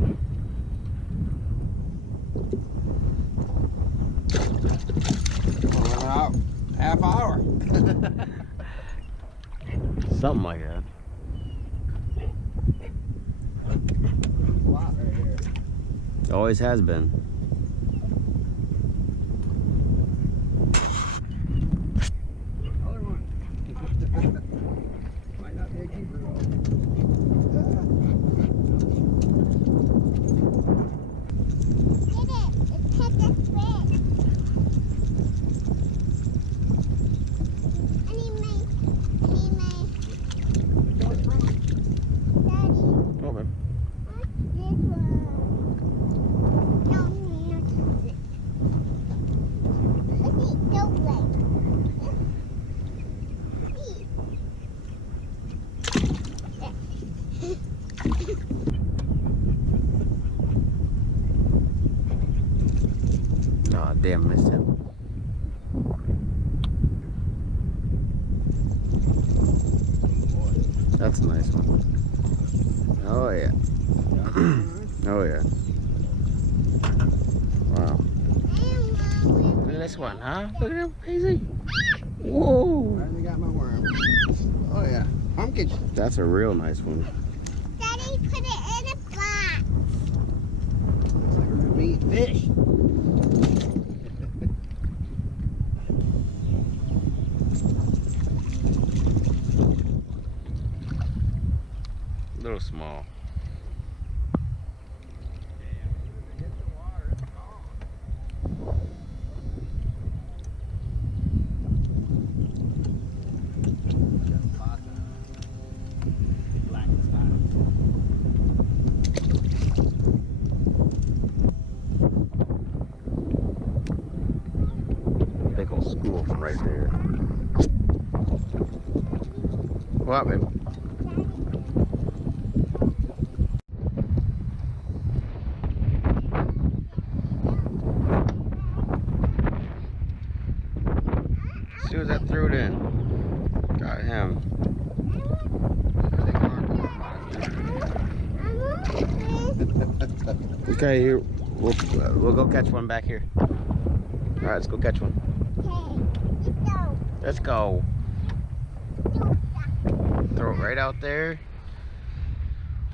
one. About half hour. Something like that. Spot right here. Always has been. Another one. Might not be a keeper though. Oh, damn, missed him. That's a nice one. Oh, yeah. Oh, yeah. Wow. Look at this one, huh? Look at him, crazy. Whoa. Finally got my worm. Oh, yeah. Pumpkin. That's a real nice one. Daddy, put it in a box. Looks like we're gonna be eating fish. A little small. Big old school from right there. What, babe? As soon as I threw it in, got him. Okay, here we'll go catch one back here. All right, let's go catch one. Let's go. Throw it right out there.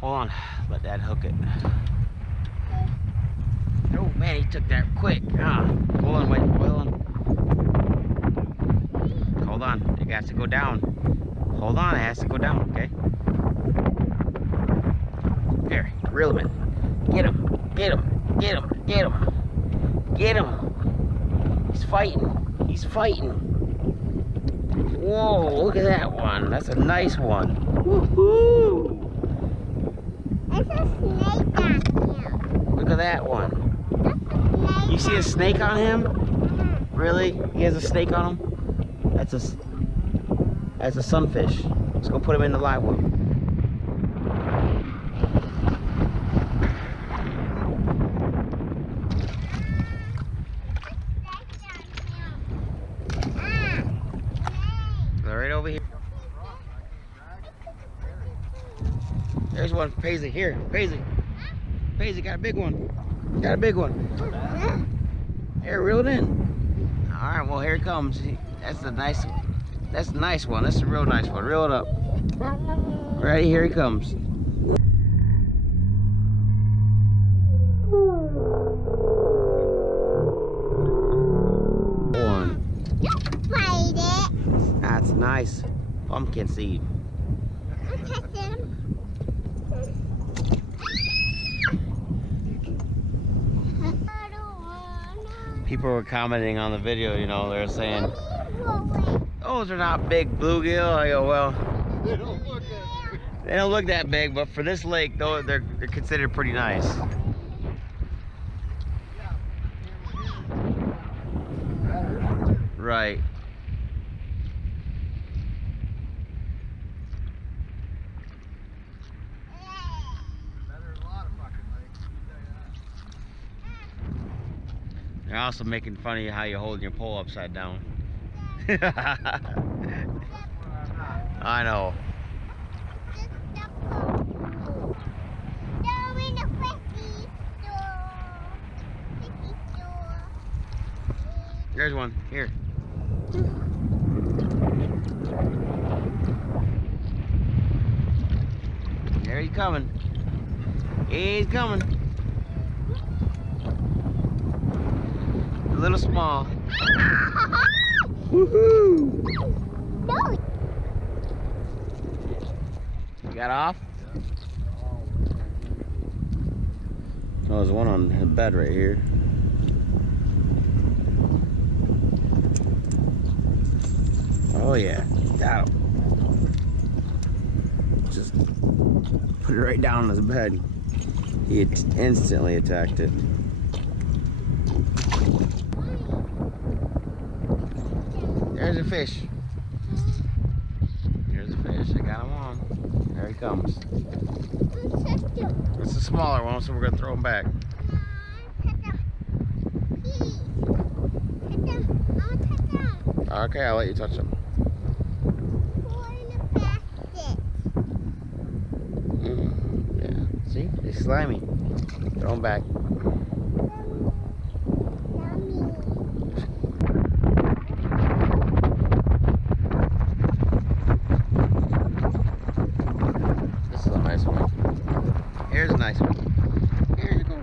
Hold on, let Dad hook it. Oh man, he took that quick. Hold on, wait, hold on. Hold on, it has to go down. Hold on, it has to go down, okay? There, reel him in. Get him, get him, get him, get him. Get him. He's fighting, he's fighting. Whoa, look at that one. That's a nice one. Woohoo! There's a snake on him. Look at that one. Snake. You see a snake on him? Really? He has a snake on him? That's a sunfish. Let's go put him in the live one. They're right over here. There's one, Paisley. Here, Paisley. Paisley got a big one. Got a big one. Here, reel it in. All right, well, here it comes. That's a nice one. That's a nice one. That's a real nice one. Reel it up. Ready? Here he comes. One. Don't bite it. That's nice. Pumpkin seed. I'll catch him. People were commenting on the video, you know, they're saying, those are not big bluegill. I go, well, They don't look that big. they don't look that big, but for this lake, though, they're considered pretty nice. Right. They're also making fun of you how you're holding your pole upside down. I know. Throw in the frisbee. There's one. Here. There he's coming. He's coming. A little small. Woohoo! No. You got off? Oh, there's one on the bed right here. Oh yeah, got him. Just put it right down on his bed. He instantly attacked it. There's a fish. There's a fish. I got him on. There he comes. It's a smaller one, so we're gonna throw him back. Okay, I'll let you touch him. Yeah. See? They're slimy. Throw him back. This is a nice one. Here's a nice one. Here you go.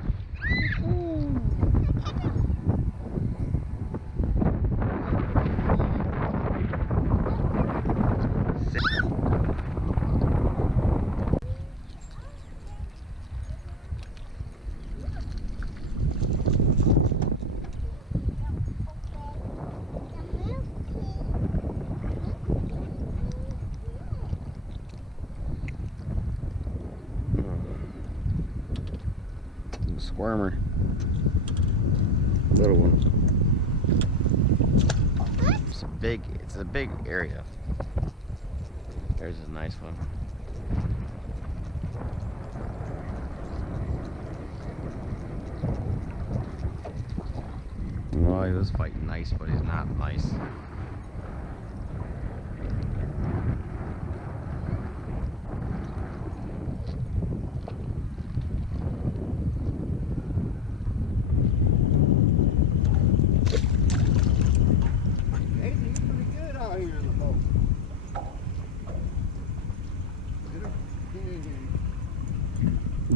Squirmer. Little one. It's a big area. There's a nice one. Well, he was fighting nice, but he's not nice.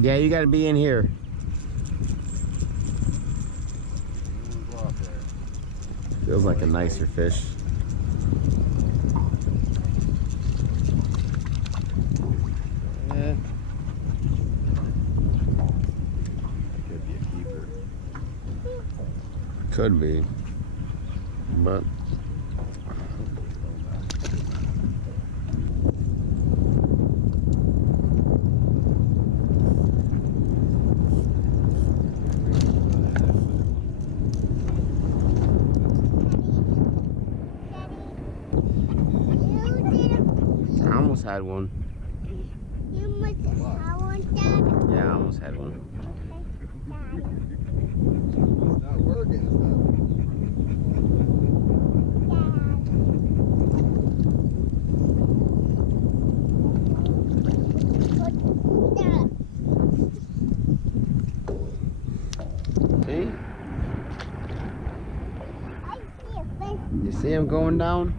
Yeah, you gotta be in here. Feels like a nicer fish. Yeah. Could be a keeper. Could be, but I almost had one. You must have one, Dad. Yeah, I almost had one. It's not working. See? I see a fish. You see him going down?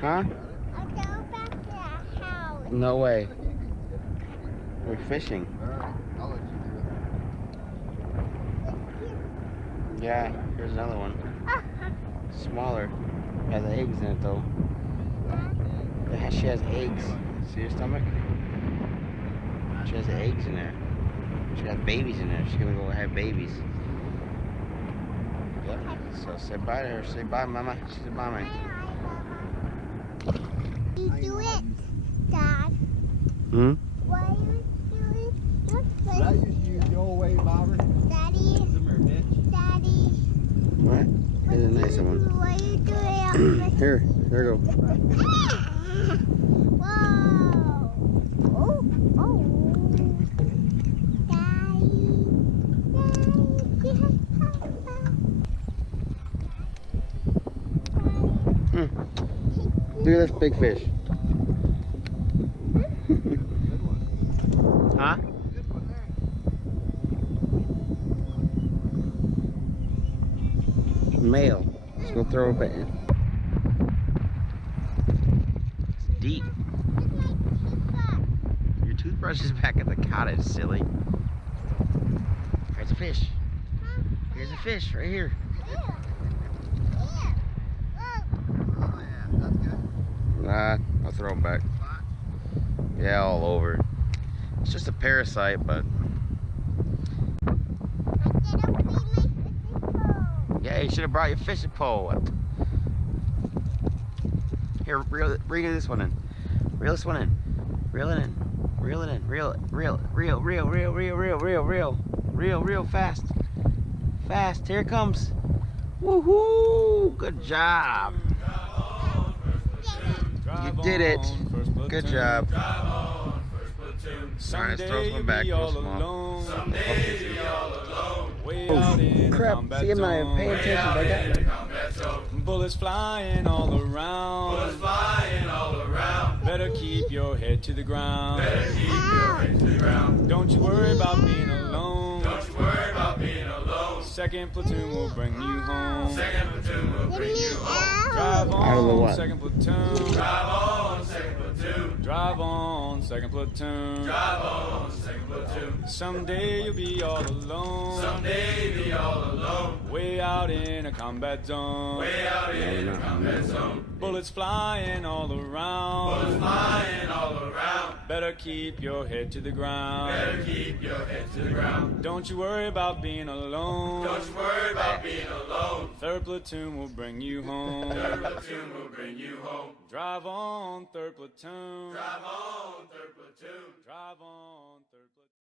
Huh? I'll go back to the house. No way. We're fishing. Alright, I'll let you do Yeah, here's another one. Smaller. Has eggs in it though. She has eggs. See her stomach? She has eggs in there. She has babies in there. She's gonna go have babies. Yep. So say bye to her. Say bye, Mama. She said bye, man. You do it, Dad. Hmm? Why are you doing it. Did I used to use the old way bobber? Daddy? Daddy? What? Here's a nicer one. Why are you doing it? Here you go. Whoa! Oh, oh. Daddy. Look at this big fish. Huh? Good one there. Male. Let's go throw it in. It's deep. Your toothbrush is back at the cottage, silly. There's a fish. Here's a fish right here. Oh yeah, that's good. Nah, I'll throw him back. Yeah, all over. It's just a parasite, but yeah, you should have brought your fishing pole. Here, bring this one in. Reel this one in. Reel it in. Reel it in. Reel fast. Fast. Here it comes. Woohoo! Good job. You did it. Good job. Alright, let's throw this one back. Real small. Oh, crap. See, I'm not even paying attention, but I got bullets flying all around. Better keep your head to the ground. Don't you worry about being alone. Second platoon will bring you home. Drive on, second platoon. Drive on, second platoon. Someday you'll be all alone. Way out in a combat zone. Bullets flying all around. Better keep your head to the ground. Don't you worry about being alone. Third platoon will bring you home. Drive on, third platoon. Drive on.